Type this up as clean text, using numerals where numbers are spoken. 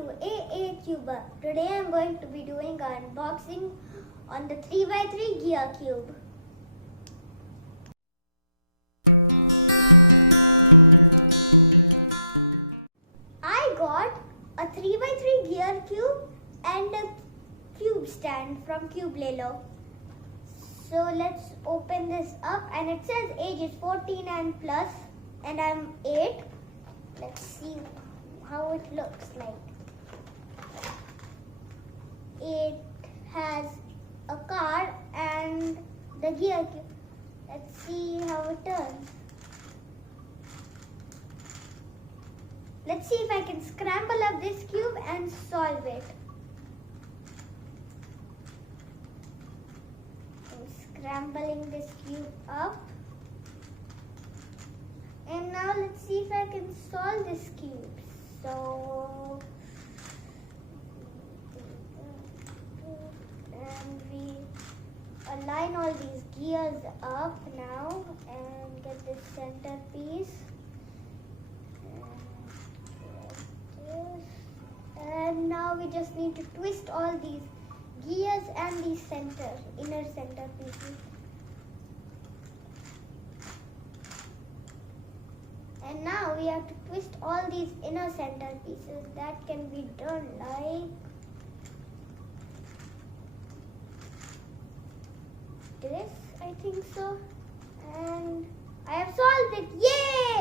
to AA Cuber. Today I am going to be doing an unboxing on the 3x3 gear cube. I got a 3x3 gear cube and a cube stand from Cube Lelo. So let's open this up, and it says age is 14 and plus and I'm 8. Let's see how it looks like. It has a car and the gear cube. Let's see how it turns. Let's see if I can scramble up this cube and solve it. I'm scrambling this cube up. And now let's see if I can solve this cube. So, and we align all these gears up now and get this centerpiece. And now we just need to twist all these gears and these inner center pieces. And now we have to twist all these inner center pieces. That can be done like this, I think so. And I have solved it. Yay!